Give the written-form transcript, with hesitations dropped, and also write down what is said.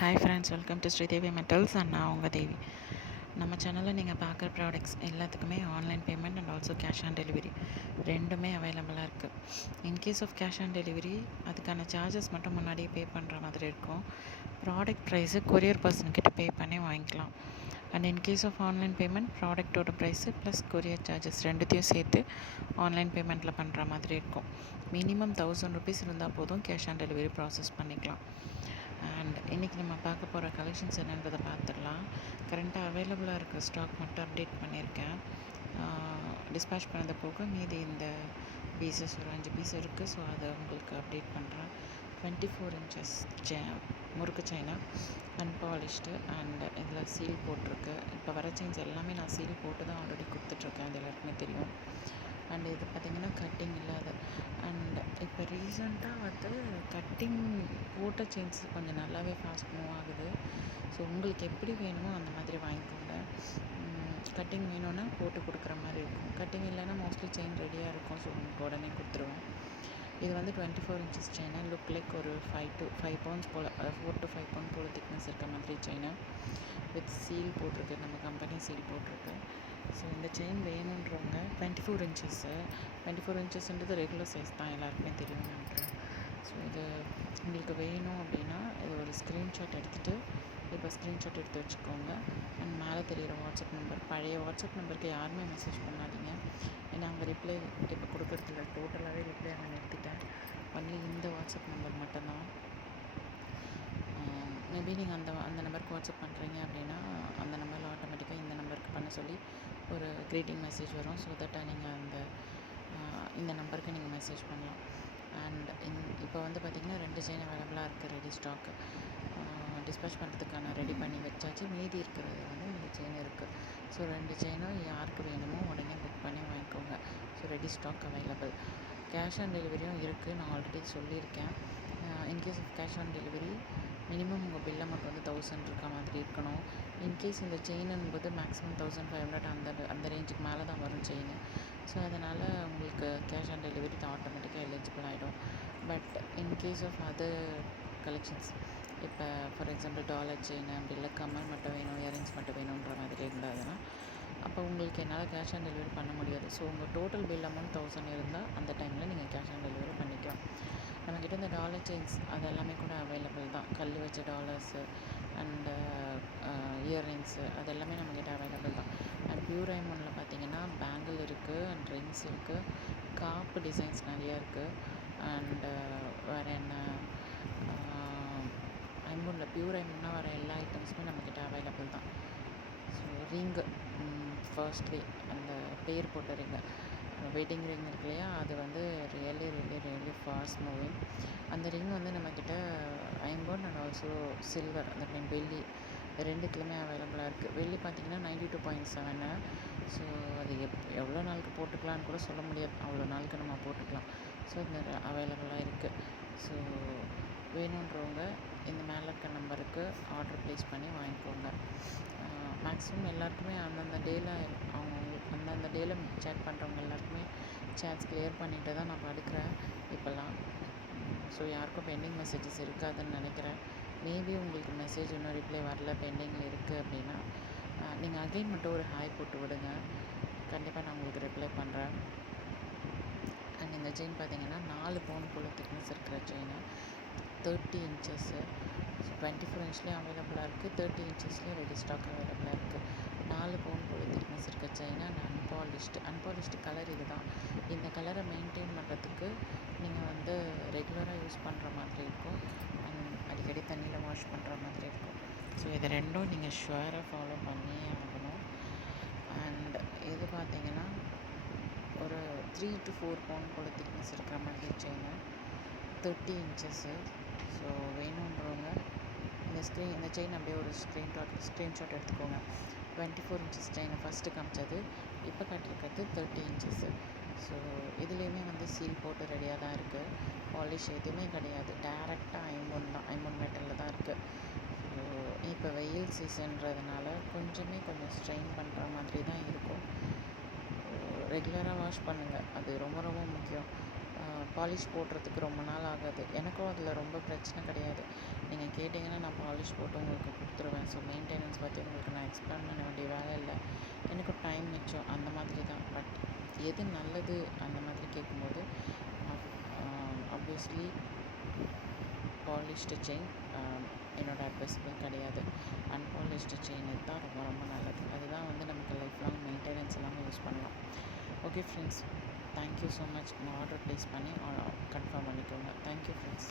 Hi friends, welcome to Sridevi metals and நான் உங்கள் தேவி. நம்ம சேனலில் நீங்கள் பார்க்குற ப்ராடக்ட்ஸ் எல்லாத்துக்குமே online payment and also cash on delivery ரெண்டுமே அவைலபிளாக இருக்குது. In case of cash on delivery அதுக்கான சார்ஜஸ் மட்டும் முன்னாடியே பே பண்ணுற மாதிரி இருக்கும். ப்ராடக்ட் ப்ரைஸு கொரியர் பர்சன்கிட்ட பே பண்ணி வாங்கிக்கலாம். And in case of online payment ப்ராடக்ட்டோட ப்ரைஸு ப்ளஸ் கொரியர் சார்ஜஸ் ரெண்டுத்தையும் சேர்த்து ஆன்லைன் பேமெண்ட்டில் பண்ணுற மாதிரி இருக்கும். மினிமம் 1000 ருபீஸ் இருந்தால் போதும், கேஷ் ஆன் டெலிவரி ப்ராசஸ் பண்ணிக்கலாம். அண்ட் இன்றைக்கி நம்ம பார்க்க போகிற கலெக்ஷன்ஸ் என்னன்றதை பார்த்துடலாம். கரண்ட்டாக அவைலபிளாக இருக்கிற ஸ்டாக் மட்டும் அப்டேட் பண்ணியிருக்கேன். டிஸ்பேச் பண்ணது போக மீதி இந்த பீசஸ் ஒரு 5 பீஸ் இருக்குது. ஸோ அதை உங்களுக்கு அப்டேட் பண்ணுறேன். 24 இன்ச்சஸ் முறுக்கு செயினா அன்பாலிஷ்டு அண்ட் இதில் சீல் போட்டிருக்கு. இப்போ வர செயின்ஸ் எல்லாமே நான் சீல் போட்டு தான் ஆல்ரெடி கொடுத்துட்ருக்கேன், அது எல்லாருக்குமே தெரியும். அண்ட் இது பார்த்திங்கன்னா கட்டிங் இல்லாத. அண்ட் இப்போ ரீசண்டாக வந்து கட்டிங் போட்ட செயின்ஸ் கொஞ்சம் நல்லாவே ஃபாஸ்ட் மூவ் ஆகுது. ஸோ உங்களுக்கு எப்படி வேணுமோ அந்த மாதிரி வாங்கிக்கோங்க. கட்டிங் வேணும்னா போட்டு கொடுக்குற மாதிரி இருக்கும். கட்டிங் இல்லைன்னா மோஸ்ட்லி செயின் ரெடியாக இருக்கும். ஸோ உங்களுக்கு உடனே கொடுத்துருவேன். இது வந்து 24 இன்ச்சஸ் செயினா, லுக் லைக் ஒரு 5 பவுண்ட்ஸ் போல், 4 to 5 பவுண்ட் போல் திக்னஸ் இருக்க மாதிரி செயினா வித் சீல் போட்டிருக்கு. நம்ம கம்பெனி சீல் போட்டிருக்கு. ஸோ இந்த செயின் வேணுன்றவங்க 24 இன்ச்சஸ்ன்றது ரெகுலர் சைஸ் தான், எல்லாருக்குமே தெரியும் நினைக்கிறேன். ஸோ இது உங்களுக்கு வேணும் அப்படின்னா இது ஒரு ஸ்க்ரீன்ஷாட் எடுத்துகிட்டு இப்போ ஸ்க்ரீன்ஷாட் எடுத்து வச்சுக்கோங்க. அண்ட் மேலே தெரிகிற வாட்ஸ்அப் நம்பர், பழைய வாட்ஸ்அப் நம்பருக்கு யாருமே மெசேஜ் பண்ணாதீங்க. ஏன்னா அங்கே ரிப்ளை இப்போ கொடுக்குறதுல டோட்டலாகவே ரிப்ளை அங்கே நிறுத்திட்டேன். ஒன்லி இந்த வாட்ஸ்அப் நம்பர் மட்டும்தான். மேபி நீங்கள் அந்த நம்பருக்கு வாட்ஸ்அப் பண்ணுறீங்க அப்படின்னா அந்த நம்பரில் ஆட்டோமேட்டிக்காக இந்த நம்பருக்கு பண்ண சொல்லி ஒரு க்ரீட்டிங் மெசேஜ் வரும். ஸோ தட் நீங்கள் இந்த நம்பருக்கு நீங்கள் மெசேஜ் பண்ணலாம். அண்ட் இப்போ வந்து பார்த்திங்கன்னா 2 செயின் அவைலபிளாக இருக்குது, ரெடி ஸ்டாக்கு. டிஸ்பேச் பண்ணுறதுக்கான ரெடி பண்ணி வச்சாச்சு. மீதி இருக்கிறது வந்து இந்த செயின் இருக்குது. ஸோ 2 செயினும் யாருக்கு வேணுமோ உடனே புக் பண்ணி வாங்கிக்கோங்க. So ready stock available. Cash on டெலிவரியும் இருக்குது, நான் ஆல்ரெடி சொல்லியிருக்கேன். In case of cash on delivery minimum உங்கள் பில் அமௌண்ட் வந்து 1000 இருக்க மாதிரி இருக்கணும். இன்கேஸ் இந்த செயின் என்பது மேக்ஸிமம் 1500 அந்த ரேஞ்சுக்கு மேலே தான் வரும் செயின். ஸோ அதனால் உங்களுக்கு கேஷ் ஆன் டெலிவரி ஆட்டோமேட்டிக்காக எலிஜிபிள் ஆகிடும். But in case of other collections, இப்போ ஃபார் எக்ஸாம்பிள் டாலர் செயின் அப்படி இல்லை கம்மல் மட்டும் வேணும், இயரிங்ஸ் மட்டும் வேணுன்ற மாதிரி இருந்ததுன்னா அப்போ உங்களுக்கு என்னால் கேஷ் ஆன் டெலிவரி பண்ண முடியாது. ஸோ உங்கள் டோட்டல் பில் அமௌண்ட் 1000 இருந்தால் அந்த டைமில் நீங்கள் கேஷ் ஆன் டெலிவரி பண்ணிக்கலாம். நம்மக்கிட்ட இந்த டாலர் செயின்ஸ் அது எல்லாமே கூட அவைலபிள் தான். கல் வச்ச டாலர்ஸு அண்டு இயர்ரிங்ஸு அது எல்லாமே நம்மக்கிட்ட அவைலபிள் தான். அண்ட் பியூர் ஐமோனில் பார்த்திங்கன்னா பேங்கிள் இருக்குது அண்ட் ரிங்ஸ் இருக்குது, காப்பு டிசைன்ஸ் நிறையா இருக்குது. அண்டு வேறு என்ன, ஐமோனில் பியூர் ஐமோன்னா வர எல்லா ஐட்டம்ஸுமே நம்மக்கிட்ட அவைலபிள் தான். ஸோ ரிங்கு ஃபர்ஸ்ட்லி அந்த பேர் போட்ட ரிங்கு, வெட்டிங் ரிங் இருக்கு இல்லையா, அது வந்து ரியலி ஃபாஸ்ட் மூவிங். அந்த ரிங் வந்து நம்மக்கிட்ட ஐம்பொன் அண்ட் ஆல்சோ சில்வர், அந்த மீன் வெள்ளி ரெண்டுத்துலையுமே அவைலபிளாக இருக்குது. வெள்ளி பார்த்திங்கன்னா 92.7. ஸோ அது எவ்வளோ நாளுக்கு போட்டுக்கலான்னு கூட சொல்ல முடியாது, அவ்வளோ நாளுக்கு நம்ம போட்டுக்கலாம். ஸோ இந்த அவைலபிளாக இருக்குது. ஸோ வேணுன்றவங்க இந்த மேலே இருக்க நம்பருக்கு ஆர்டர் ப்ளேஸ் பண்ணி வாங்கிக்கோங்க. மேக்ஸிமம் எல்லாருக்குமே அந்தந்த டேயில் அந்தந்த டேயில் சேட் பண்ணுறவங்க எல்லாருக்குமே சேட்ஸ் கிளியர் பண்ணிட்டு தான் நான் படுக்கிறேன் இப்போல்லாம். ஸோ யாருக்கும் பெண்டிங் மெசேஜஸ் இருக்காதுன்னு நினைக்கிறேன். மேபி உங்களுக்கு மெசேஜ் இன்னும் ரிப்ளை வரல, பெண்டிங்கில் இருக்குது அப்படின்னா நீங்கள் அகெயின் மட்டும் ஒரு ஹாய் போட்டு விடுங்க, கண்டிப்பாக நான் உங்களுக்கு ரிப்ளை பண்ணுறேன். அண்ட் இந்த செயின் பார்த்திங்கன்னா 4 பவுண்ட் போல் திக்னஸ் இருக்கிற செயினு, 30 இன்ச்சஸ்ஸு. 24 இன்ச்லேயும் அவைலபிளாக இருக்குது, 30 இன்ச்சஸ்லேயும் ரெடி ஸ்டாக் அவைலபிளாக இருக்குது. 4 பவுண்ட் போல் திக்னஸ் இருக்க செயினா அண்ட் அன்பாலிஷ்டு கலர் இது தான். இந்த கலரை மெயின்டைன் பண்ணுறதுக்கு நீங்கள் வந்து ரெகுலராக யூஸ் பண்ணுற மாதிரி இருக்கும் அண்ட் அடிக்கடி தண்ணியில் வாஷ் பண்ணுற மாதிரி இருக்கும். ஸோ இது ரெண்டும் நீங்கள் ஷுவராக ஃபாலோ பண்ணியே ஆகணும். அண்ட் இது பார்த்திங்கன்னா ஒரு 3 to 4 பவுண்ட் போல் திக்னஸ் இருக்கிற மாதிரி செயினு, 30 இன்ச்சஸ்ஸு. ஸோ வேணுன்றவங்க இந்த செயின் அப்படியே ஒரு ஸ்க்ரீன்ஷாட் எடுத்துக்கோங்க. 24 இன்ச்சஸ் செயினை ஃபஸ்ட்டு காமிச்சது, இப்போ காட்டியிருக்கிறது 30 இன்ச்சஸ்ஸு. ஸோ இதுலேயுமே வந்து சீல் போட்டு ரெடியாக தான் இருக்குது. பாலிஷ் எதுவுமே கிடையாது, டேரெக்டாக ஐம்பொன் மெட்டலில் தான் இருக்குது. ஸோ இப்போ வெயில் சீசன்றதுனால கொஞ்சம் ஸ்ட்ரெயின் பண்ணுற மாதிரி தான் இருக்கும். ரெகுலராக வாஷ் பண்ணுங்கள், அது ரொம்ப ரொம்ப முக்கியம். பாலிஷ் போடுறதுக்கு ரொம்ப நாள் ஆகாது. எனக்கும் அதில் ரொம்ப பிரச்சனை கிடையாது. நீங்கள் கேட்டிங்கன்னா நான் பாலிஷ் போட்டு உங்களுக்கு கொடுத்துருவேன். ஸோ மெயின்டெனன்ஸ் பற்றி உங்களுக்கு நான் எக்ஸ்பிளைன் பண்ண வேண்டிய வேலை இல்லை. எனக்கு டைம் மிச்சம் அந்த மாதிரி தான். பட் எது நல்லது அந்த மாதிரி கேட்கும்போது ஆப்வியஸ்லி பாலிஷ்டு செயின் என்னோடய அட்வைஸபிள் கிடையாது. அன்பாலிஷ்டு செயின் தான் ரொம்ப ரொம்ப நல்லது. அதுதான் வந்து நமக்கு லைஃப் லாங் மெயின்டெனன்ஸ் இல்லாமல் யூஸ் பண்ணலாம். Okay friends, thank you so much. நான் ஆர்டர் ப்ளேஸ் பண்ணி கன்ஃபார்ம் பண்ணிக்கோங்க. Thank you friends.